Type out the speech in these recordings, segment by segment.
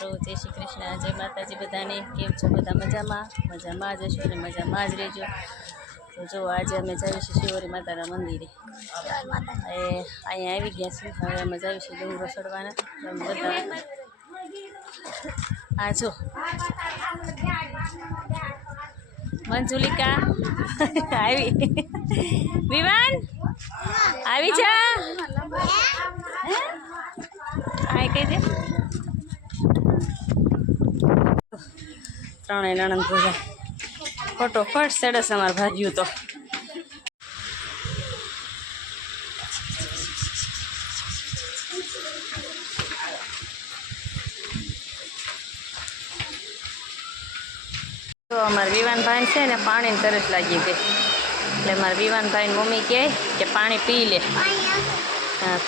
મિત્રો જય શ્રી કૃષ્ણ, જય માતાજી બધાને। કેમ છો બધા? મજામાં જ હશો ને મજામાં જ રહેજો। તો જો આજે અમે જઈએ છીએ શિવરી માતાના મંદિરે। અહીંયા આવી ગયા છીએ, હવે અમે જઈએ છીએ ડુંગરો ચડવાના। તમે બધા આ જો મંજુલિકા આવી, વિવાન આવી જા, આ કહી દે ત્રણેય નણંદ પૂજા ફટોફટ સરસ અમારે ભાગ્યું તો અમારા વિવાનભાઈ છે ને પાણીની તરસ લાગી ગઈ, એટલે મારા વિવાનભાઈ મમ્મી કહે કે પાણી પી લે।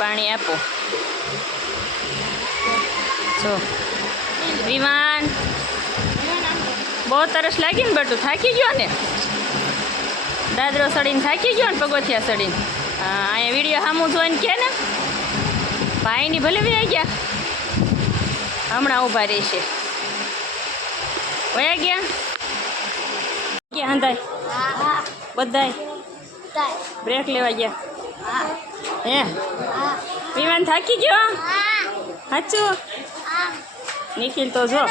પાણી આપો જો વિવાન, બહુ તરસ લાગી ને બેટું, થાકી ગયો ને, દાદરો સડીને થાકી ગયો ને, પગોથિયા સડીને। અહીંયા વિડીયો સામું જોઈને કે ને ભાઈની ભલે વયા ગયા, હમણાં ઊભા રહેશે, વયા ગયા ક્યાં હંધાય બધાય બ્રેક લેવા ગયા હે? વિવાન થાકી ગયો સાચું? નિખિલ તો જો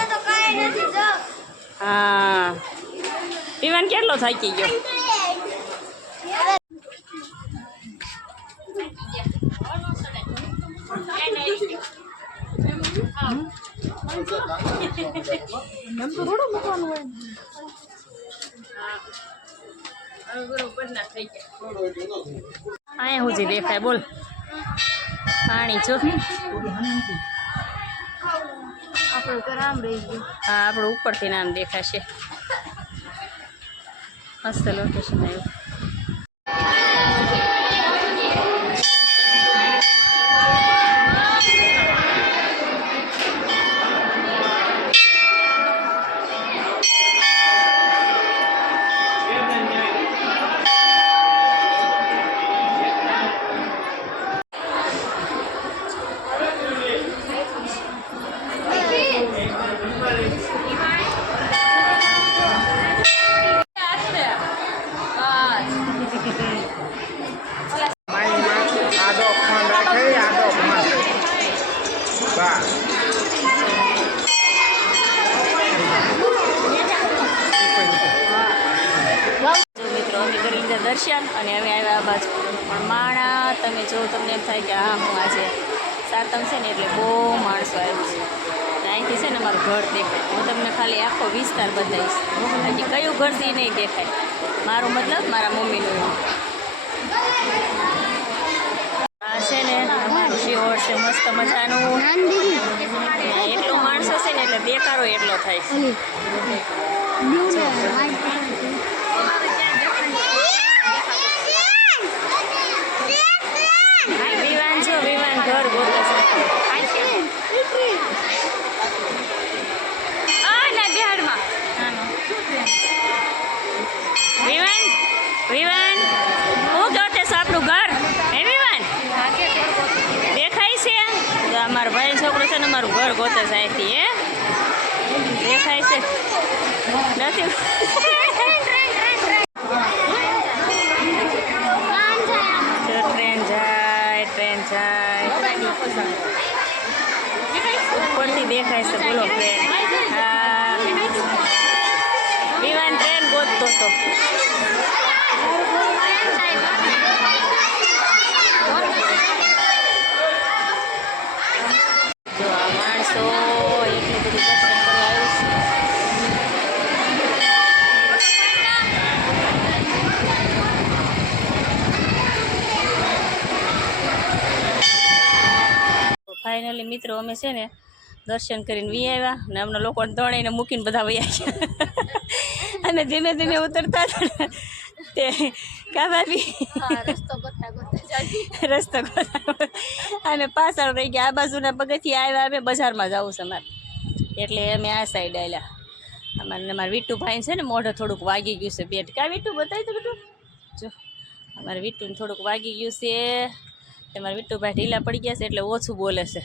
હા, વિવાન કેટલો થાકી ગયો? અહીંયા સુધી દેખાય બોલ, પાણી જો હા, આપણું ઉપરથી નામ દેખાશે। મસ્ત લોકેશન આવ્યું। દર્શન અને હવે આવ્યા બાજુ પણ માણા તમે જો, તમને એમ થાય કે હા હું આજે સાતમ છે ને એટલે બહુ માણસો આવ્યું છે। અહીંથી છે ને મારું ઘર દેખાય, હું તમને ખાલી આખો વિસ્તાર બતાવીશ, હજી કયું ઘર છે નહીં દેખાય, મારું મતલબ મારા મમ્મીનું। આ છે ને અમારું શિહોર છે મસ્ત મજાનું, એટલો માણસો છે ને એટલે દેખાડો એટલો થાય છે। ઘર ગોતે છે બિહારમાં। વિવાન, વિવાન હું ગોતે છે આપણું ઘર હે વિવાન? દેખાય છે અમારો ભાઈ છોકરો છે ને અમારું ઘર ગોતે છે અહીંથી, હે દેખાય છે નથી? ટ્રેન જાય ઉપરથી દેખાય છે, બોલો ટ્રેન। હા વિવાન ટ્રેન ગોતતો હતો। જો આ માણસો એટલું બધું દર્શન કરવા આવ્યું છે। ફાઇનલી મિત્રો અમે છે ને દર્શન કરીને વી આવ્યા ને અમને લોકોને ત્રણેયને મૂકીને બધા વયા ગયા અને ધીમે ધીમે ઉતરતા હતા તે કાબાબી રસ્તો ગોતા અને પાછળ રહી ગયા। આ બાજુના પગથિયા આવ્યા, અમે બજારમાં જવું છે અમારે, એટલે અમે આ સાઈડ આવ્યા। અમારે મારા વિટ્ટુભાઈ છે ને મોઢે થોડુંક વાગી ગયું છે બેટ, કા વિટ્ટુ બતાવી તો બેટું જો અમારે વિટ્ટુને થોડુંક વાગી ગયું છે, તમારા વિટ્ટુભાઈ ઢીલા પડી ગયા છે એટલે ઓછું બોલે છે।